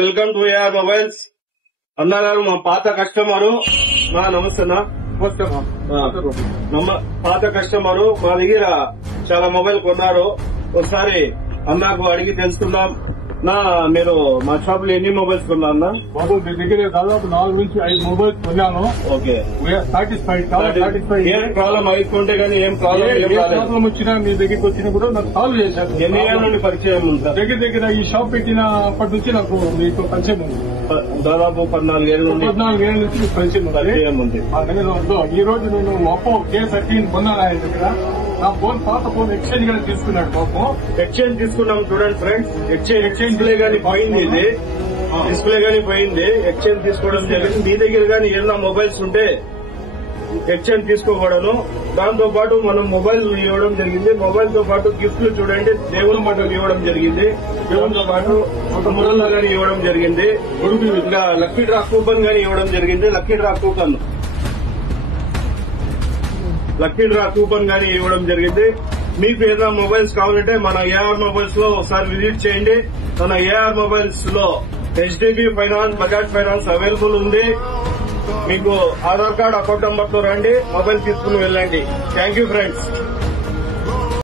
Welcome to AR mobiles. అన్నగారు మా పాత కస్టమరు. నమస్తే అన్న. పాత కస్టమరు మా దగ్గర చాలా మొబైల్ కొన్నారు. ఒకసారి అన్నకు అడిగి తెలుసుకుందాం. మీరు మా షాప్ లో ఎన్ని మొబైల్స్ కొన్నా అన్న? బాబు మీ దగ్గర దాదాపు 4 నుంచి 5 మొబైల్స్ కొన్నాను. Okay, satisfied. ఏం ప్రాబ్లం అయిపోతే గానీ ఏం ప్రాబ్లం వచ్చినా మీ దగ్గరికి వచ్చినా కూడా నాకు సాల్వ్ చేశారు. ఎన్ని ఏళ్ళ నుండి పరిచయం ఉంది? దగ్గర ఈ షాప్ పెట్టినప్పటి నుంచి నాకు మీకు పరిచయం ఉంది. దాదాపు 14 ఏళ్ళ నుండి మీకు పరిచయం ఉంది. ఈ రోజు నేను ఒప్పో K13 కొన్నాను ఆయన దగ్గర. నా ఫోన్ పాత ఫోన్ ఎక్స్చేంజ్ గానీ తీసుకున్నాడు. పాపం ఎక్స్చేంజ్ తీసుకున్నాం. చూడండి ఫ్రెండ్స్, ఎక్స్చేంజ్ డిస్ప్లే గానీ పోయింది. ఇది డిస్ప్లే గానీ పోయింది. ఎక్స్చేంజ్ తీసుకోవడం జరిగింది. మీ దగ్గర గానీ ఏదైనా మొబైల్స్ ఉంటే ఎక్స్చేంజ్ తీసుకోకూడదు. దాంతో పాటు మనం మొబైల్ ఇవ్వడం జరిగింది. మొబైల్ తో పాటు గిఫ్ట్లు చూడండి, దేవుని బట్టలు ఇవ్వడం జరిగింది. దేవునితో పాటు ఒక మురల్లా గానీ ఇవ్వడం జరిగింది. ఇంకా లక్కీ డ్రా కూపన్ గానీ ఇవ్వడం జరిగింది. లక్కీ డ్రా కూపన్ గానీ ఇవ్వడం జరిగింది. మీకు ఏదైనా మొబైల్స్ కావాలంటే మన ఏఆర్ మొబైల్స్ లో ఒకసారి విజిట్ చేయండి. మన ఏఆర్ మొబైల్స్ లో HDB finance, Bajaj finance available ఉంది. మీకు ఆధార్ కార్డ్, అకౌంట్ నంబర్ తో రండి, మొబైల్ తీసుకుని వెళ్ళండి. Thank you friends.